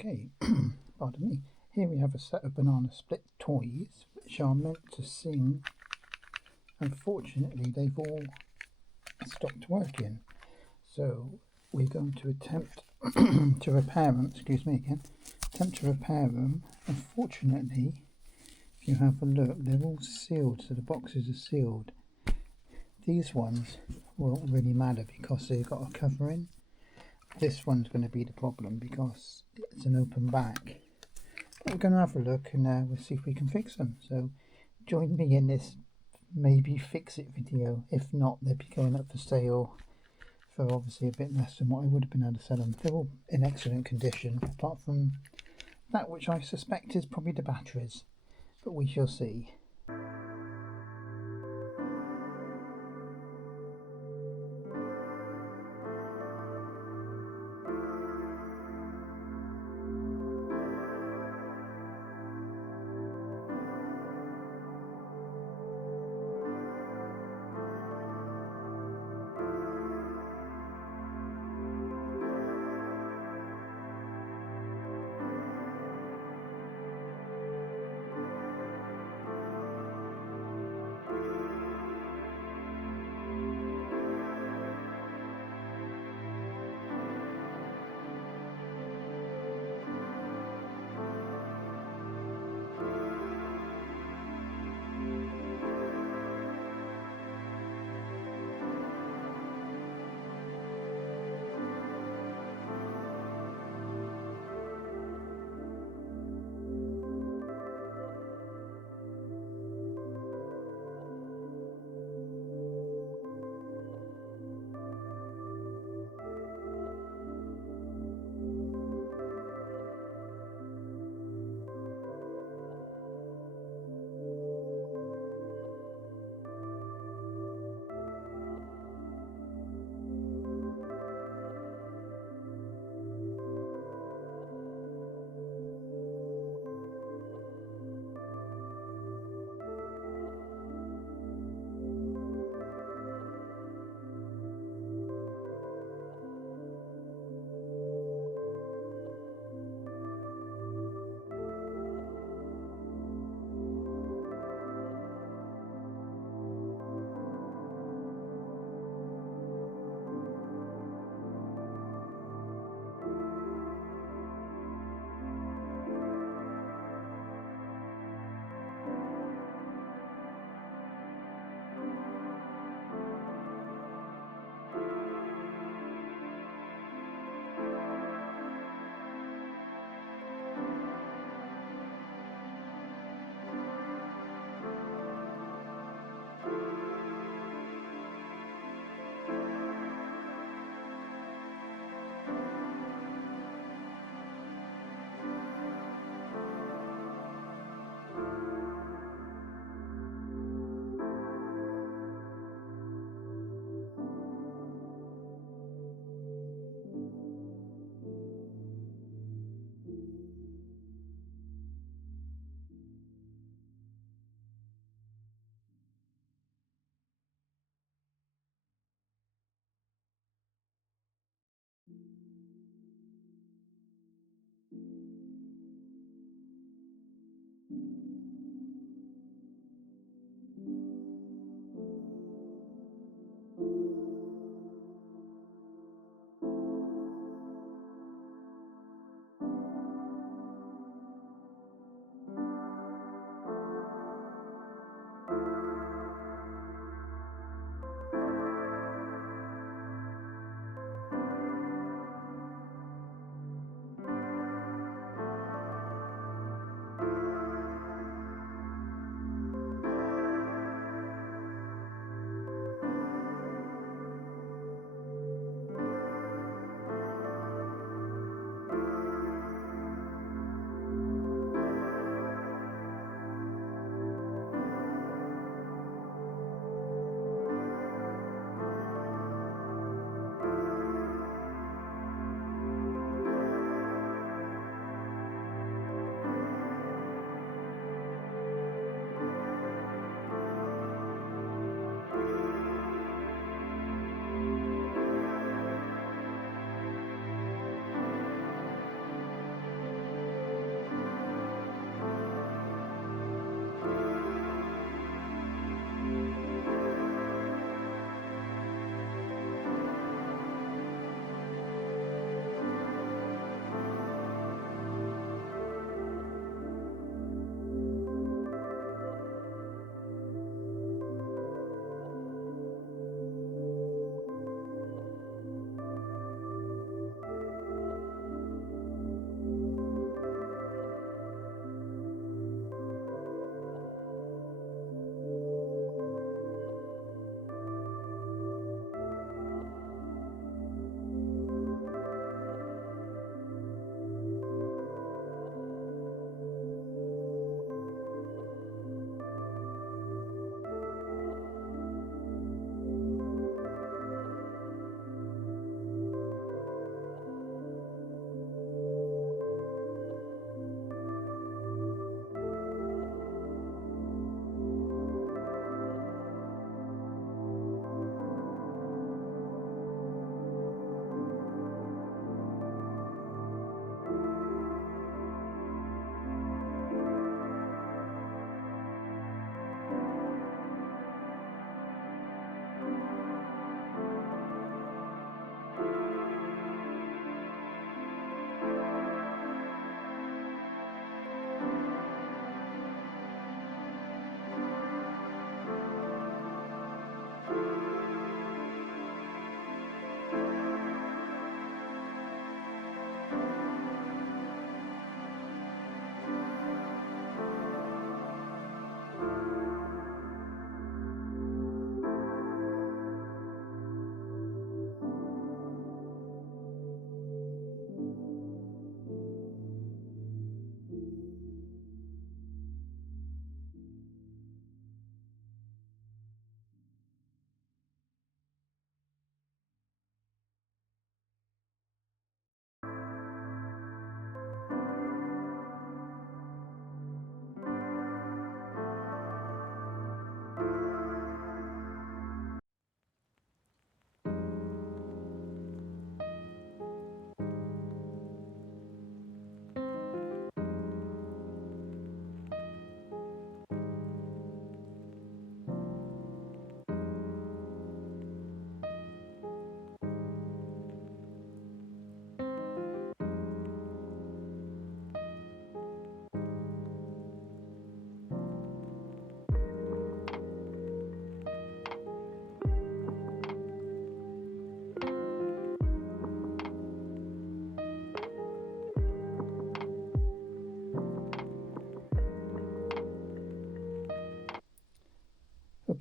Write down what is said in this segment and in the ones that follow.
Okay, pardon me. Here we have a set of banana split toys which are meant to sing. Unfortunately, they've all stopped working. So we're going to attempt to repair them. Excuse me again. Attempt to repair them. Unfortunately, if you have a look, they're all sealed, so the boxes are sealed. These ones won't really matter because they've got a covering. This one's going to be the problem because it's an open back. But we're going to have a look and we'll see if we can fix them. So join me in this maybe fix it video. If not, they'll be going up for sale for obviously a bit less than what I would have been able to sell them. They're all in excellent condition apart from that which I suspect is probably the batteries, but we shall see.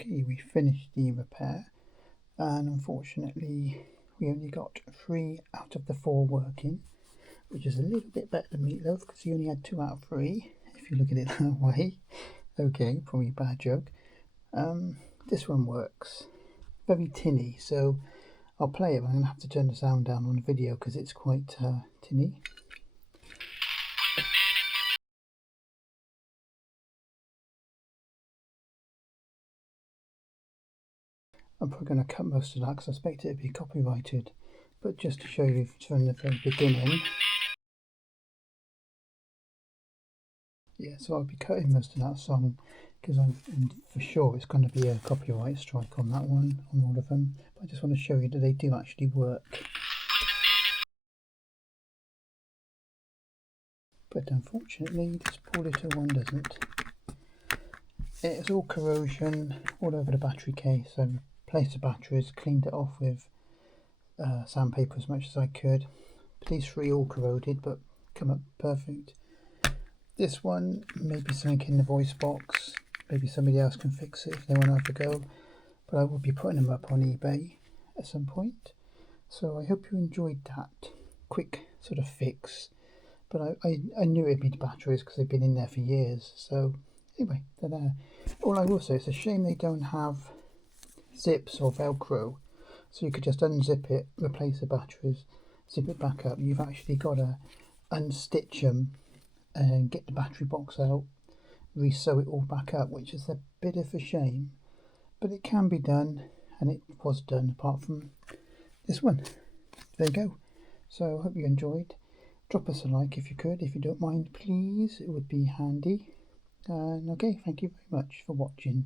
Okay, we finished the repair, and unfortunately we only got 3 out of the 4 working, which is a little bit better than Meatloaf because he only had 2 out of 3, if you look at it that way. Okay, probably a bad joke. This one works. Very tinny, so I'll play it, but I'm going to have to turn the sound down on the video because it's quite tinny. I'm probably going to cut most of that because I expect it to be copyrighted, but just to show you from the very beginning. Yeah, so I'll be cutting most of that song because I'm for sure it's going to be a copyright strike on that one, on all of them. But I just want to show you that they do actually work. But unfortunately this poor little one doesn't. It's all corrosion all over the battery case. I replaced the batteries, cleaned it off with sandpaper as much as I could. But these 3 all corroded but come up perfect. This one, maybe something in the voice box, maybe somebody else can fix it if they want to have a go, but I will be putting them up on eBay at some point. So I hope you enjoyed that quick sort of fix, but I knew it'd be the batteries because they've been in there for years. So anyway, they're there. All I will say, it's a shame they don't have zips or Velcro, so you could just unzip it, replace the batteries, zip it back up. You've actually got to unstitch them and get the battery box out, re-sew it all back up, which is a bit of a shame, but it can be done, and it was done apart from this one. There you go. So I hope you enjoyed. Drop us a like if you could, if you don't mind, please. It would be handy. And okay, thank you very much for watching.